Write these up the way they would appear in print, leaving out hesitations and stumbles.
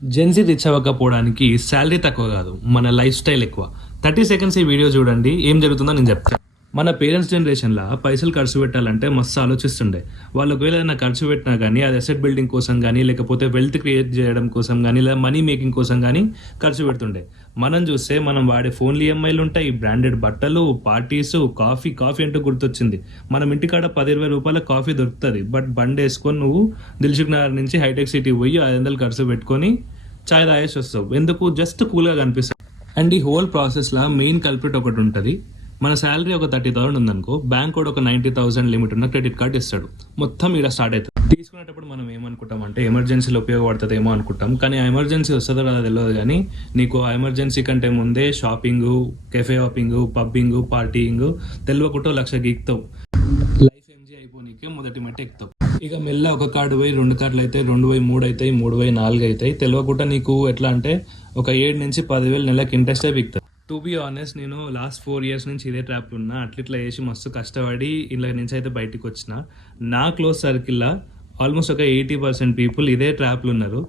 Gen Z rich అవ్వకపోవడానికి salary తక్కువ కాదు, మన లైఫ్ స్టైల్ ఎక్కువ. 30 సెకండ్స్ ఈ వీడియో చూడండి, ఏం జరుగుతుందో నేను చెప్తాను. మన పేరెంట్స్ జనరేషన్లో పైసలు ఖర్చు పెట్టాలంటే మస్తు ఆలోచిస్తుండే. వాళ్ళు ఒకవేళ ఏదైనా ఖర్చు పెట్టినా కానీ అది అసెట్ బిల్డింగ్ కోసం కానీ, లేకపోతే వెల్త్ క్రియేట్ చేయడం కోసం కానీ, లేదా మనీ మేకింగ్ కోసం కానీ ఖర్చు పెడుతుండే. మనం చూస్తే మనం వాడే ఫోన్లు ఈఎంఐలు ఉంటాయి, బ్రాండెడ్ బట్టలు, పార్టీస్, కాఫీ అంటూ గుర్తొచ్చింది. మనం ఇంటికాడ 10-20 రూపాయల కాఫీ దొరుకుతుంది, బట్ బండి వేసుకొని నువ్వు దిల్సుఖ్ నగర్ నుంచి హైటెక్ సిటీ పోయి 500 ఖర్చు పెట్టుకొని చాయ్ తాగేసి వస్తావు. ఎందుకు? జస్ట్ కూల్గా కనిపిస్తుంది. అండ్ ఈ హోల్ ప్రాసెస్లో మెయిన్ కల్ప్రిట్ ఒకటి ఉంటుంది. మన శాలరీ ఒక 30,000 ఉందనుకో, బ్యాంక్ కూడా ఒక 90,000 లిమిట్ ఉన్న క్రెడిట్ కార్డ్ ఇస్తాడు. మొత్తం ఇక్కడ స్టార్ట్ అవుతుంది. తీసుకునేటప్పుడు మనం ఏమనుకుంటాం అంటే ఎమర్జెన్సీలో ఉపయోగపడుతుందేమో అనుకుంటాం, కానీ ఆ ఎమర్జెన్సీ వస్తుందో రాదో తెలియదు. కానీ నీకు ఆ ఎమర్జెన్సీ కంటే ముందే shopping, cafe hopping, pubbing, partying తెలియకుండా 1,00,000 గీక్తావు. లైఫ్ ఎంజాయ్ అయిపోనీకే మొదటి మట్టి ఎక్కుతావు. ఇక మెల్ల ఒక కార్డు పోయి 2 కార్డులు అయితే, 2 పోయి 3 అవుతాయి, 3 పోయి 4 అవుతాయి. తెలియకుండా నీకు ఎట్లా అంటే ఒక 7 నుంచి 10,000 నెలకి ఇంట్రెస్టే బిక్తావు. టు బీ ఆనెస్ట్, నేను లాస్ట్ 4 years నుంచి ఇదే ట్రాప్లో ఉన్నా. అట్లా చేసి మస్తు కష్టపడి ఇలా నుంచి అయితే బయటకు వచ్చిన. నా క్లోజ్ సర్కిల్లో ఆల్మోస్ట్ ఒక 80% పీపుల్ ఇదే ట్రాప్లు ఉన్నారు.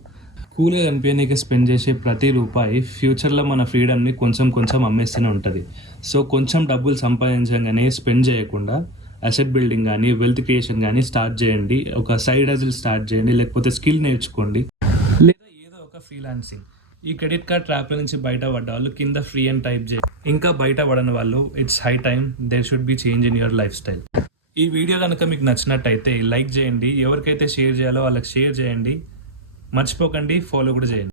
కూల్గా కనిపించడానికి స్పెండ్ చేసే ప్రతి రూపాయి ఫ్యూచర్లో మన ఫ్రీడమ్ని కొంచెం అమ్మేస్తూనే ఉంటుంది. సో కొంచెం డబ్బులు సంపాదించగానే స్పెండ్ చేయకుండా అసెట్ బిల్డింగ్ కానీ, వెల్త్ క్రియేషన్ కానీ స్టార్ట్ చేయండి. ఒక సైడ్ హజిల్ స్టార్ట్ చేయండి, లేకపోతే స్కిల్ నేర్చుకోండి, లేదా ఏదో ఒక ఫ్రీలాన్సింగ్. ఈ క్రెడిట్ కార్డ్ ట్రాప్ల నుంచి బయట పడ్డ వాళ్ళు కింద ఫ్రీ అని టైప్ చేయండి. ఇంకా బయట పడని వాళ్ళు it's high time there should be change in your life style. ఈ వీడియో కనుక మీకు నచ్చినట్టయితే లైక్ చేయండి, ఎవరికైతే షేర్ చేయాలో వాళ్ళకి షేర్ చేయండి. మర్చిపోకండి, ఫాలో కూడా చేయండి.